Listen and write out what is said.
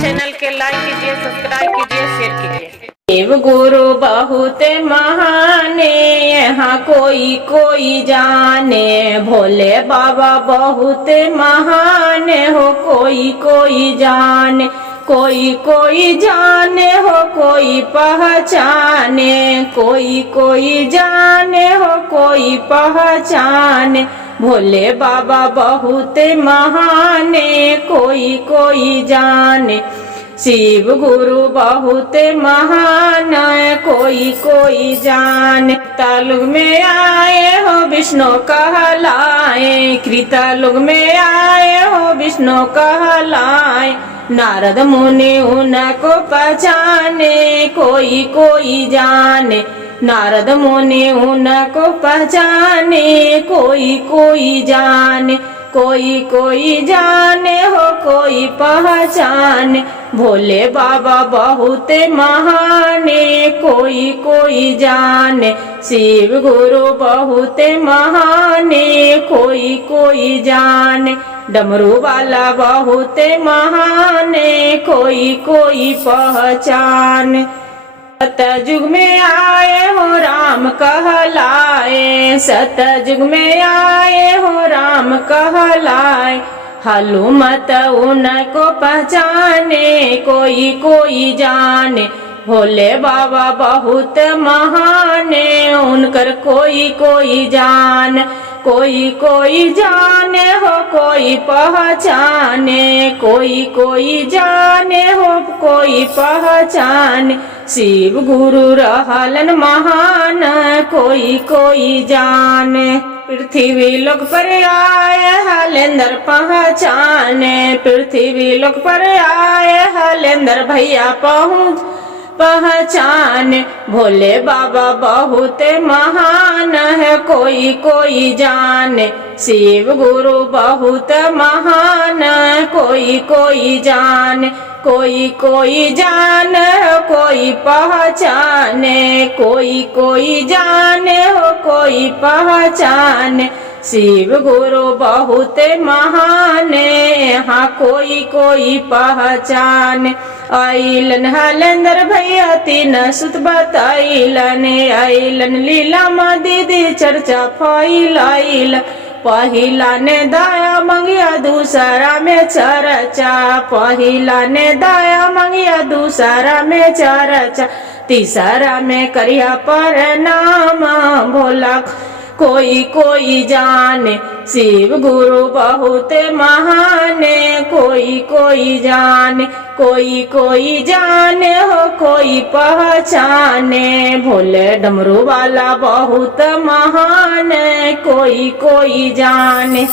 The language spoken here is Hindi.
चैनल के लाइक कीजिए, सब्सक्राइब कीजिए, शेयर कीजिए। शिव गुरु बहुत महाने, यहाँ कोई कोई जाने। भोले बाबा बहुत महाने हो, कोई कोई जाने। कोई कोई जाने हो, कोई पहचाने। कोई कोई जाने हो, कोई पहचाने। भोले बाबा बहुत महाने, कोई कोई जाने। शिव गुरु बहुत महान, कोई कोई जाने। तालुग में आए हो विष्णु कहलाए, कृतलुग में आए हो विष्णु कहलाए। नारद मुनि उनको पहचाने, कोई कोई जाने। नारद मुनि उनको पहचाने, कोई कोई जाने। कोई कोई जाने हो, कोई पहचाने। भोले बाबा बहुत महाने, कोई कोई जाने। शिव गुरु बहुत महाने, कोई कोई जाने। डमरू वाला बहुत महाने, कोई कोई पहचाने। सतयुग में आए हो राम कहलाए, सतयुग में आए हो राम कहलाए। हनुमत उनको पहचाने, कोई कोई जाने। भोले बाबा बहुत महाने, उनकर कोई कोई जान। कोई कोई जाने हो, कोई पहचाने। कोई कोई जाने हो, कोई पहचाने। शिव गुरु रहलन महान, कोई कोई जाने। पृथ्वी लोक पर आए हलेंद्र पहचाने। पृथ्वी लोक पर आए हलेंद्र भैया पहचाने। भोले बाबा बहुत महान है, कोई कोई जाने। शिव गुरु बहुत महान, कोई कोई जाने। कोई कोई जान हो, कोई पहचाने। कोई कोई जाने हो, कोई पहचाने। शिव गुरु बहुत महान, यहाँ कोई कोई पहचाने। आइलन हलेंद्र भैया तीन सुत बताइलन। आइलन लीला में दीदी चर्चा फैलाइल। पहिला ने दाया मंगिया, दूसरा में चर्चा। पहिला ने दाया मंगिया, दूसरा में चर्चा। तीसरा में करिया प्रणाम भोला, कोई कोई जाने। शिव गुरु बहुत महाने, कोई कोई जाने। कोई कोई जाने हो, कोई पहचाने। भोले डमरू वाला बहुत महान, कोई कोई जाने।